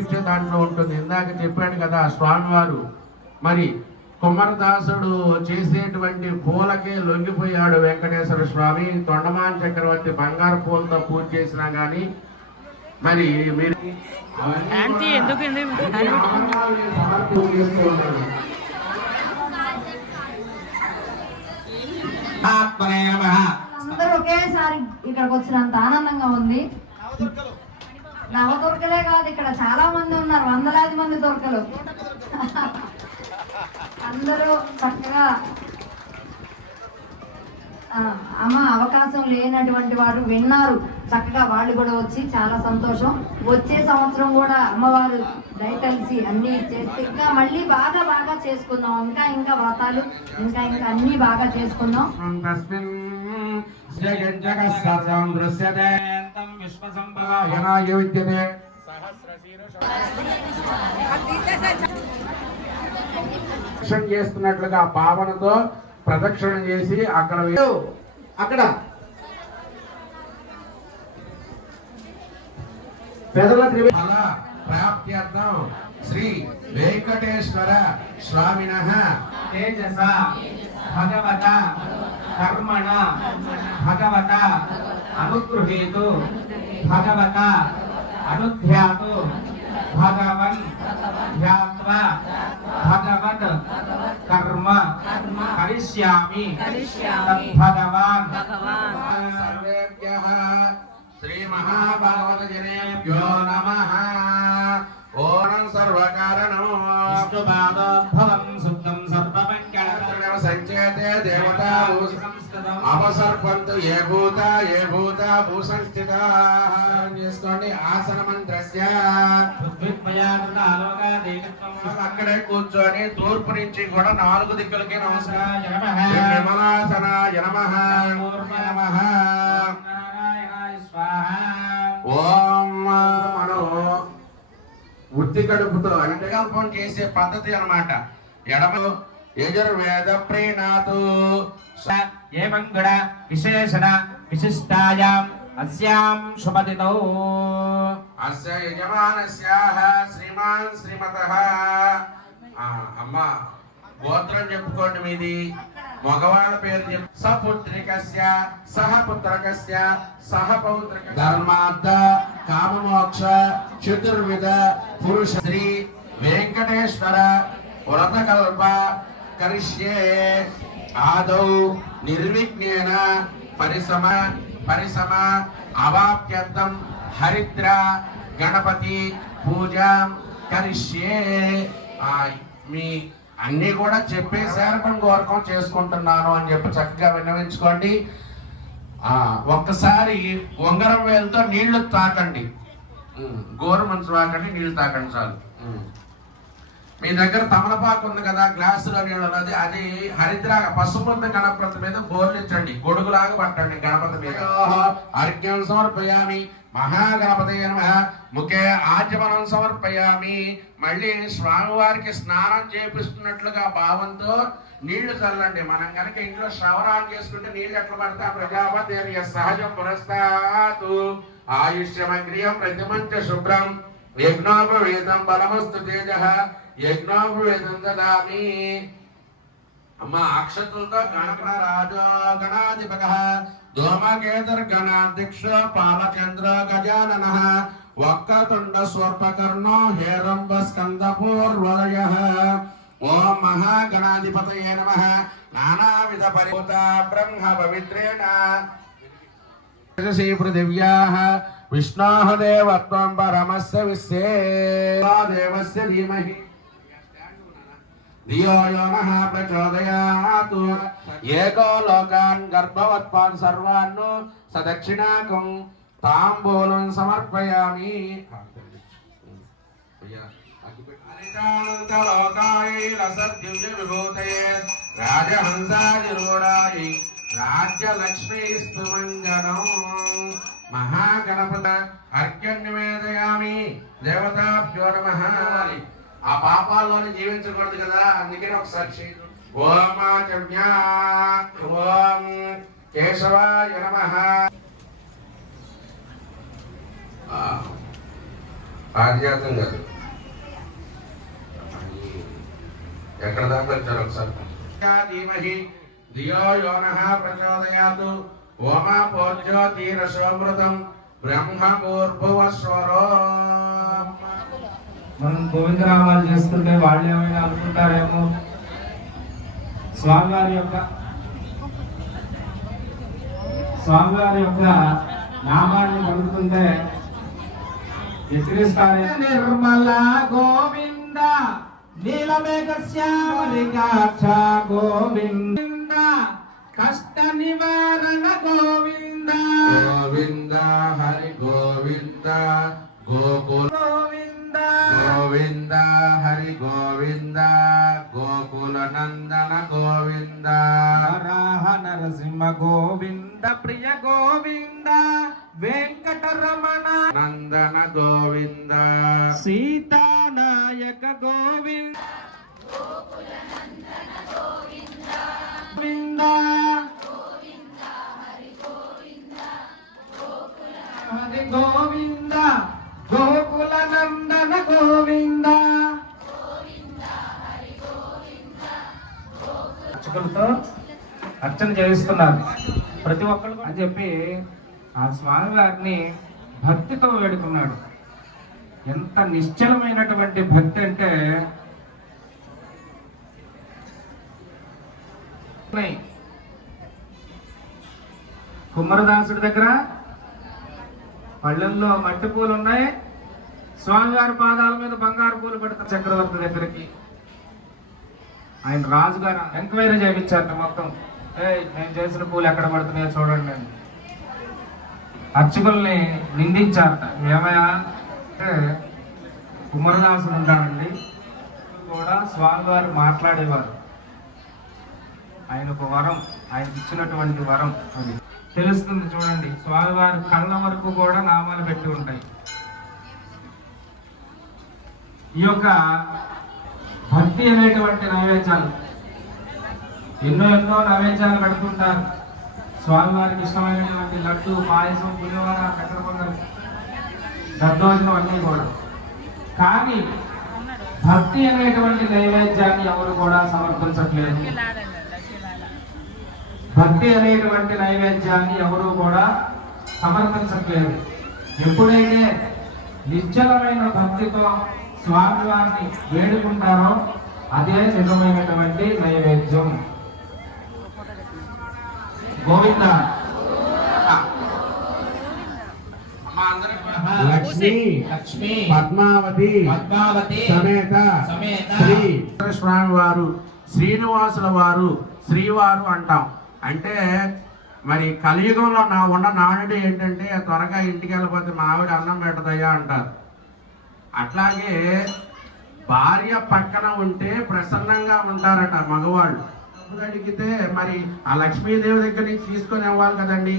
సమర్పించే దాంట్లో ఉంటుంది. ఇందాక చెప్పాను కదా స్వామివారు మరి కుమారదాసుడు చేసేటువంటి పూలకే లొంగిపోయాడు వెంకటేశ్వర స్వామి. తొండమాన్ చక్రవర్తి బంగారు పూలతో పూజ చేసినా గాని మరి మీరు అందరూ ఒకేసారి ఇక్కడికి వచ్చినంత ఆనందంగా ఉంది. నవదుర్గలే కాదు, ఇక్కడ చాలా మంది ఉన్నారు, వందలాది మంది దుర్గలు. అందరూ చక్కగా అమ్మ అవకాశం లేనటువంటి వారు విన్నారు, చక్కగా వాళ్ళు కూడా వచ్చి చాలా సంతోషం. వచ్చే సంవత్సరం కూడా అమ్మవారు దయతలిసి అన్ని చేస్తే ఇంకా మళ్ళీ బాగా బాగా చేసుకుందాం. ఇంకా ఇంకా వ్రతాలు ఇంకా ఇంకా అన్ని బాగా చేసుకుందాం. చేస్తున్నట్లుగా భావనతో ప్రదక్షిణ చేసి అక్కడ పెదల ప్రాప్త్యర్థం శ్రీ వెంకటేశ్వర స్వామినః తేజస భగవత కర్మణ భగవత అనుగృహేతు భగవత అనుధ్యాతు భగవన్ ధ్యాత్వా భగవత్ కర్మ కరిష్యామి భగవాన్. సర్వేభ్యః శ్రీ మహాభాగవత జనేభ్యో నమః. ఓం సర్వకారణం విష్ణుపాదోద్భవం శుద్ధం సర్వమంగళం సంచేతే దేవతా అవసర్పంతు ఏ భూత భూసంస్థితాః. చేసుకోండి. ఆసన మంత్రస్య అక్కడే కూర్చొని తూర్పు నుంచి కూడా 4 దిక్కులకి నమస్కారం. విమలాసనాయ నమః. ఓం మనో ఉత్తి కడుపుతో అంటే కల్పం చేసే పద్ధతి అన్నమాట. ఎడమ యజుర్వేద ప్రీణాతు ఏవం గుణ విశేషణ విశిష్టాయాం అస్యాం శుభదినౌ అస్య యజమానస్యాః శ్రీమాన్ శ్రీమతః. అమ్మ గోత్రం చెప్పుకోండి మీది. మగవాళ్ళ పేరు చెప్పు. సపుత్రికస్య సహపుత్రకస్య సహపౌత్రిక ధర్మార్థ కామమోక్ష చతుర్విధ పురుష శ్రీ వెంకటేశ్వర వ్రతకల్ప కరిష్యే. ఆదౌ నిర్విఘ్నేన పరిసమ అవాప్యర్థం హరిద్ర గణపతి పూజ కరిష్యే. మీ అన్ని కూడా చెప్పేశారు, కోరకం చేసుకుంటున్నాను అని చెప్పి చక్కగా విన్నవించుకోండి. ఒక్కసారి ఉంగరం వేలుతో నీళ్లు తాకండి. గోరు మంచు తాకండి, నీళ్లు తాకండి చాలు. మీ దగ్గర తమలపాకు ఉంది కదా, గ్లాసులో నీళ్ళు ఉన్నది, అది హరిద్ర పసుపున్న గణపతి మీద బోర్లించండి, గొడుగులాగా పట్టండి గణపతి మీద. అర్ఘ్యం సమర్పయామి మహాగణపతయే నమః. ముఖే ఆచమనం సమర్పయామి. మళ్ళీ స్వామివారికి స్నానం చేపిస్తున్నట్లుగా భావంతో నీళ్లు చల్లండి. మనం కనుక ఇంట్లో శ్రవణాలు చేసుకుంటే నీళ్ళు ఎట్లా పడితే ప్రజాపతి సహజం పురస్తాతు ఆయుష్యమగ్రియం ప్రతిమంచ శుభ్రం యజ్ఞోపవేదం బలమస్తు తేజ యజ్ఞోపవేదం దదామి. అమ్మ అక్షతులతో గణపరాజో గణాధిపక ధూమకేతుర్గణాధ్యక్ష పాలకేంద్ర గజానన వక్రతుండ స్వర్పకర్ణో హేరంబ స్కంద పూర్వదయ. ఓం మహాగణాధిపతయే నమః. నానావిధ పరిభూత బ్రహ్మ పవిత్రేణ పృథివ్యాః విష్ణోః దేవత్వం పరమస్య విశ్వే దేవస్య ధీమహి ధియో యో నః ప్రచోదయాత్. ఏకో లోకాన్ గర్భవత్పాన్ సర్వాన్ సదక్షిణాకం తాంబూలం సమర్పయామి. రాజహంసాదిరూఢాయ రాజ్యలక్ష్మీస్తు మంగళం. మహాగణపత అర్ఘ్యం నివేదయామి. దేవతాభ్యో నమః. ఆ పాపాల్లోనే జీవించకూడదు కదా, అందుకని ఒకసారి ఓమాచమ్యా ఓం కేశవాయ నమః. పారిజాతం కాదు. ఎక్కడ దాకా వచ్చారు ఒకసారి. ధీమహి ధియో యో నః ప్రచోదయాత్. ఓమా పూజ్యో తీరసోమృతం బ్రహ్మభూర్భువస్వరో. మనం గోవిందరామాలు చేస్తుంటే వాళ్ళు ఏమైనా అనుకుంటారేమో, స్వామివారి యొక్క నామాన్ని పలుకుతుంటే ఎక్కిరిస్తారే. నిర్మల గోవింద నీలమేఘ శ్యామలికాక్ష గోవింద కష్ట నివారణ గోవింద గోవింద హరి గోవింద గోకుల గోవింద గోవింద హరి గోవింద గోకుల నందన గోవింద వరాహ నరసింహ గోవింద ప్రియ గోవింద వెంకటరమణ నందన గోవింద సీతానాయక గోవింద గోవింద హరి గోవింద గోకుల నందన గోవింద. అర్చకులతో అర్చన చేయిస్తున్నారు ప్రతి ఒక్కరు అని చెప్పి ఆ స్వామివారిని భక్తితో వేడుకున్నాడు. ఎంత నిశ్చలమైనటువంటి భక్తి అంటే కుమ్మరదాసుడి దగ్గర పళ్ళల్లో మట్టి పూలు ఉన్నాయి, స్వామివారి పాదాల మీద బంగారు పూలు పెడతారు. చక్రవర్తి దగ్గరికి ఆయన రాజుగారు ఎంక్వైరీ చేయించారు మొత్తం. నేను చేసిన పూలు ఎక్కడ పడుతున్నాయో చూడండి అని అర్చకుల్ని నిందించారట. ఏమయ్యా అంటే కుమ్మరదాసుడు ఉంటాడండి కూడా స్వామివారు మాట్లాడేవారు. ఆయన ఒక వరం, ఆయనకి ఇచ్చినటువంటి వరం అది తెలుస్తుంది. చూడండి, స్వామివారి కళ్ళ వరకు కూడా నామాలు పెట్టి ఉంటాయి. ఈ యొక్క భక్తి అనేటువంటి నైవేద్యాలు ఎన్నో నైవేద్యాలు పెడుతుంటారు. స్వామివారికి ఇష్టమైనటువంటి లడ్డు, పాయసం, పులిహోర, చక్కెర పొంగల్, దద్దోజనం అన్నీ కూడా. కానీ భక్తి అనేటువంటి నైవేద్యాన్ని ఎవరు కూడా సమర్పించట్లేదు. భక్తి అనేటువంటి నైవేద్యాన్ని ఎవరు కూడా సమర్పించట్లేదు. ఎప్పుడైతే నిశ్చలమైన భక్తితో స్వామివారిని వేడుకుంటారో అదే నిజమైనటువంటి నైవేద్యం. గోవింద. లక్ష్మి లక్ష్మి పద్మావతి సమేత శ్రీ స్వామి వారు, శ్రీనివాసుల వారు, శ్రీవారు అంటాం. అంటే మరి కలియుగంలో ఉన్న నానుడు ఏంటంటే త్వరగా ఇంటికి వెళ్ళిపోతే మా ఆవిడ అన్నం పెట్టదయ్యా అంటారు. అట్లాగే భార్య పక్కన ఉంటే ప్రసన్నంగా ఉంటారట మగవాళ్ళు. అడిగితే మరి ఆ లక్ష్మీదేవి దగ్గర నుంచి తీసుకొని ఇవ్వాలి కదండి.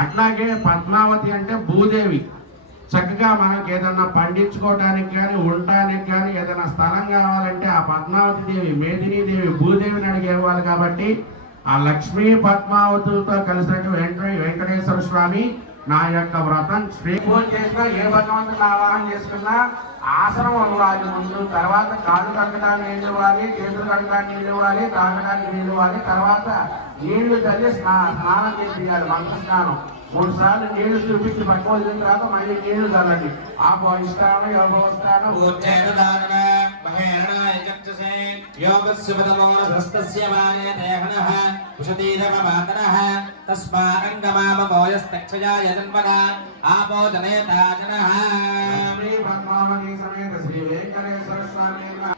అట్లాగే పద్మావతి అంటే భూదేవి. చక్కగా మనకి ఏదన్నా పండించుకోవడానికి కానీ ఉండటానికి కానీ ఏదైనా స్థలం కావాలంటే ఆ పద్మావతి దేవి, మేదినీ దేవి, భూదేవిని అడిగేవాళ్ళు. కాబట్టి ఆ లక్ష్మీ పద్మావతులతో కలిసినటువంటి వెంకటేశ్వర స్వామి నా యొక్క వ్రతం శ్రీపూజ చేసినా, ఏ భగవంతుని ఆవాహన చేసుకున్నా ఆసనం అవ్వాలి ముందు. తర్వాత కాళ్ళు కడగడానికి నీళ్ళు ఇవ్వాలి, చేతులు కడగడానికి నీళ్ళు ఇవ్వాలి, తాగడానికి నీళ్ళు ఇవ్వాలి. తర్వాత నీళ్లు తల్లి స్నానం చేయాలి, మంత్ర స్నానం. 3 సార్లు నీళ్లు చూపించి పక్క వచ్చిన తర్వాత మళ్ళీ నీళ్లు చల్లండి. ఆ భవిష్టానం యోగోస్తానం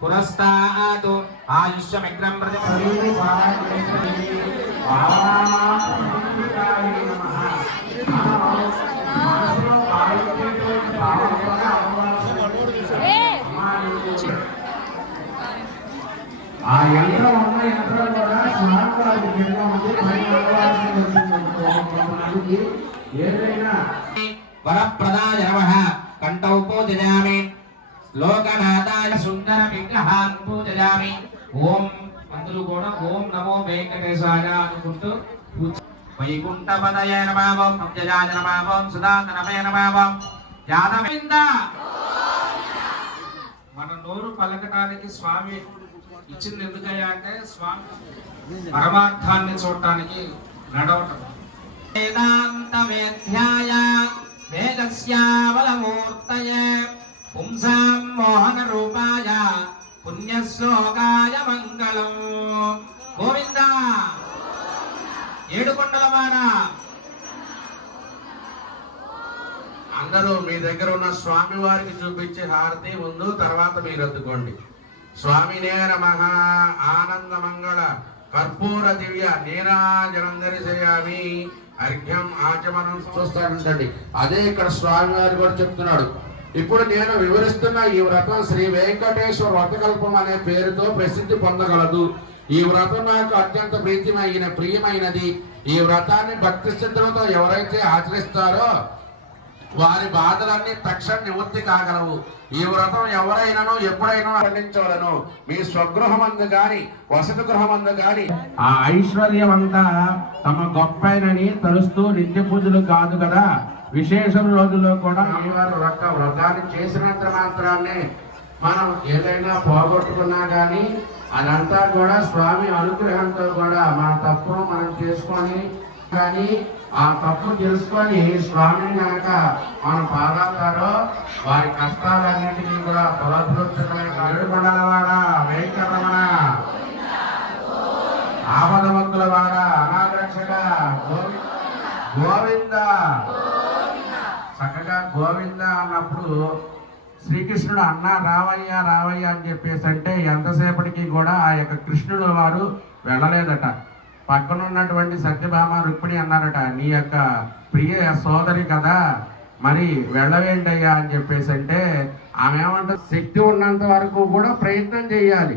పురస్తాతు ఆయుష్యమిగ్రం ప్రతి ఆ యంత్రం ఉన్న యంత్రం కూడా ఏదైనా వరప్రదాయ నమః కంఠౌ పూజయామి లోకనాథాయ సుందర విగ్రహాన్ పూజయామి. ఓం అందరూ కూడా ఓం నమో వెంకటేశాయ అనుకుంటూ వైకుంఠపదయ నమః, ఓం పుణ్యజాయ నమః, ఓం సుధాకరమయ నమః, ఓం యాదవింద పలకటానికి స్వామి ఇచ్చింది ఎందుకయ్యా అంటే స్వామి పరమార్థాన్ని చూడటానికి నడవటం. వేదాంతమేధ్యాయ వేదస్యావలమూర్తయే పుంసాం మోహన రూపాయ పుణ్యశ్లోకాయ మంగళం. గోవింద ఏడుకొండలవాడ. అందరూ మీ దగ్గర ఉన్న స్వామి వారికి చూపించే హారతి ముందు, తర్వాత మీరు అందుకోండి. స్వామినే నమః. ఆనంద మంగళ కర్పూర దివ్య నీరాజనం దర్శయామి. అర్ఘ్యం ఆచమనం చూస్తానండి. అదే ఇక్కడ స్వామి వారు కూడా చెప్తున్నాడు. ఇప్పుడు నేను వివరిస్తున్న ఈ వ్రతం శ్రీ వెంకటేశ్వర వ్రతకల్పం అనే పేరుతో ప్రసిద్ధి పొందగలదు. ఈ వ్రతం నాకు అత్యంత ప్రియమైనది. ఈ వ్రతాన్ని భక్తి శ్రద్ధలతో ఎవరైతే ఆచరిస్తారో వారి బాధలన్నీ తక్షణ నివృత్తి కాగలవు. ఈ వ్రతం ఎవరైనాను ఎప్పుడైనా పండించవలను. మీ స్వగృహమందు గాని వసతి గృహమందు గాని ఆ ఐశ్వర్యం అంతా తమ గొప్పైనని తలుస్తూ నిత్య పూజలు కాదు కదా, విశేషం రోజుల్లో కూడా అమ్మవారు వ్రతాన్ని చేసినంత మాత్రాన్ని మనం ఏదైనా పోగొట్టుకున్నా కానీ అదంతా కూడా స్వామి అనుగ్రహంతో కూడా మన తప్పును మనం చేసుకొని కానీ ఆ తప్పు తెలుసుకొని స్వామిని కనుక మనం పాదాతారో వారి కష్టాలన్నింటినీ కూడా తొలగించడమే. ఏడుకొండలవాడ వెంకటరమణ, ఆపదమంతులవాడ, అనాథరక్షక గోవింద. చక్కగా గోవింద అన్నప్పుడు శ్రీకృష్ణుడు అన్న రావయ్య రావయ్య అని చెప్పేసి అంటే ఎంతసేపటికి కూడా ఆ యొక్క కృష్ణుడు వారు వెళ్ళలేదట. పక్కన ఉన్నటువంటి సత్యభామ రుక్మిణి అన్నారట, నీ యొక్క ప్రియ సోదరి కదా, మరి వెళ్ళవేంటయ్యా అని చెప్పేసి అంటే ఆమె ఏమంటే శక్తి ఉన్నంత వరకు కూడా ప్రయత్నం చేయాలి.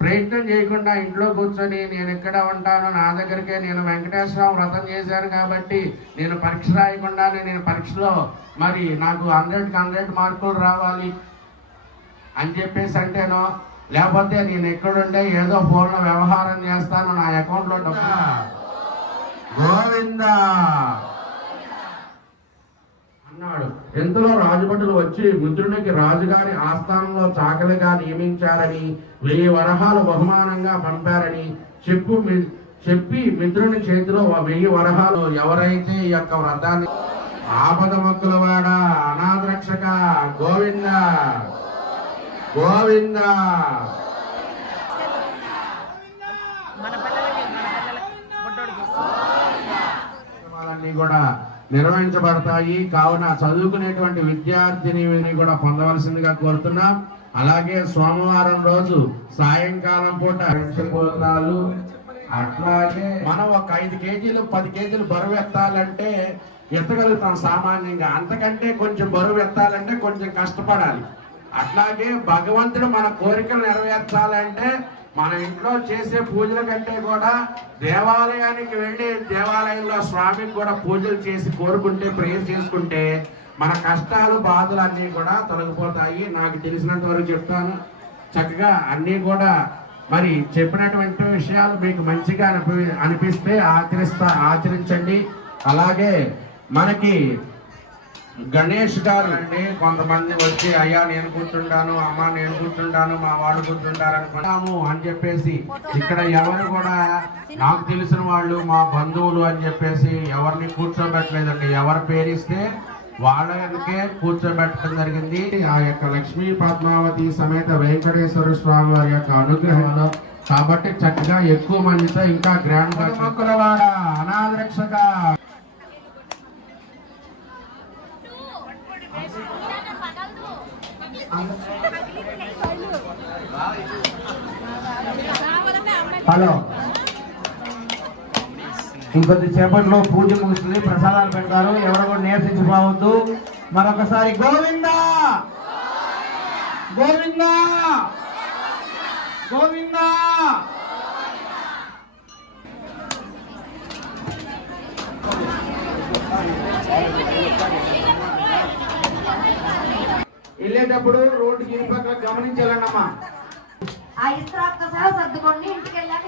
ప్రయత్నం చేయకుండా ఇంట్లో కూర్చొని నేను ఎక్కడ ఉంటాను, నా దగ్గరికే నేను వెంకటేశ్వర వ్రతం చేశాను కాబట్టి నేను పరీక్ష రాయకుండానే నేను పరీక్షలో మరి నాకు 100కి 100 మార్కులు రావాలి అని చెప్పేసి అంటేనో, లేకపోతే నేను ఎక్కడుంటే ఏదో ఫోన్లో వ్యవహారం చేస్తాను, నా అకౌంట్లో డబ్బు గోవింద అన్నాడు. ఎంతలో రాజభటులు వచ్చి మిత్రునికి రాజుగారి ఆస్థానంలో చాకలిగా నియమించారని 1000 వరహాలు బహుమానంగా పంపారని చెప్పి మిత్రుని చేతిలో 1000 వరహాలు ఎవరైతే ఈ యొక్క వ్రతాన్ని ఆపద మొక్కులవాడ, అనాథరక్షక గోవింద గోవింద వాళ్ళన్నీ కూడా నిర్వహించబడతాయి. కావున చదువుకునేటువంటి విద్యార్థిని కూడా పొందవలసిందిగా కోరుతున్నాం. అలాగే సోమవారం రోజు సాయంకాలం పూట పోతాలు. అట్లాగే మనం ఒక 5 కేజీలు 10 కేజీలు బరువు ఎత్తాలంటే ఎత్తగలుగుతాం సామాన్యంగా. అంతకంటే కొంచెం బరువు ఎత్తాలంటే కొంచెం కష్టపడాలి. అట్లాగే భగవంతుడు మన కోరికలు నెరవేర్చాలంటే మన ఇంట్లో చేసే పూజల కంటే కూడా దేవాలయానికి వెళ్ళి దేవాలయంలో స్వామికి కూడా పూజలు చేసి కోరుకుంటే ప్రేయర్ చేసుకుంటే మన కష్టాలు బాధలు అన్నీ కూడా తొలగిపోతాయి. నాకు తెలిసినంత వరకు చెప్తాను. చక్కగా అన్నీ కూడా మరి చెప్పినటువంటి విషయాలు మీకు మంచిగా అనిపిస్తే ఆచరించండి. అలాగే మనకి గణేష్ గారు అండి కొంతమంది వచ్చి అయ్యా నేను కూర్చుంటాను, అమ్మ నేను కూర్చుంటాను, మా వాళ్ళు కూర్చుంటారు అనుకున్నాము అని చెప్పేసి ఇక్కడ ఎవరు కూడా నాకు తెలిసిన వాళ్ళు మా బంధువులు అని చెప్పేసి ఎవరిని కూర్చోబెట్టలేదండి. ఎవరు పేరిస్తే వాళ్ళకే కూర్చోబెట్టడం జరిగింది. ఆ యొక్క లక్ష్మీ పద్మావతి సమేత వెంకటేశ్వర స్వామి వారి యొక్క అనుగ్రహంలో కాబట్టి చక్కగా ఎక్కువ మందితో ఇంకా గ్రాండ్ గా మొక్కులవాడ, అనాథరక్షక హలో, ఇంకొద్ది సేపట్లో పూజ ముగిస్తుంది, ప్రసాదాలు పెడతారు. ఎవరు కూడా నీరసించిపోవద్దు. మరొకసారి గోవింద గోవింద గోవింద. వెళ్ళేటప్పుడు రోడ్డుకి ఇరు పక్కల గమనించాలండమ్మా. ఆ ఇస్త్రాక్తో సహా సర్దుకోండి ఇంటికి వెళ్ళాక.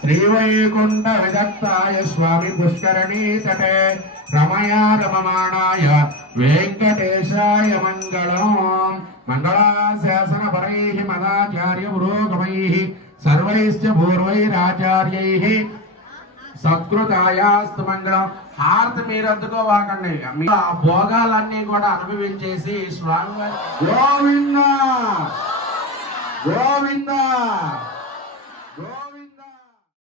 శ్రీవైకుంఠ విదత్తాయ స్వామి పుష్కరణీ తటే రమయా రమమాణాయ వెంకటేశాయ మంగళం. మంగళాశాసన పరైః మదాచార్య పురోగమైః సర్వైశ్చ పూర్వైరాచార్యైః సత్కృతాయాస్తు మంగళం. హారతి మీరు అందుకోవాకండి, మీరు ఆ భోగాలన్నీ కూడా అనుభవించేసి స్వామి గోవింద గోవింద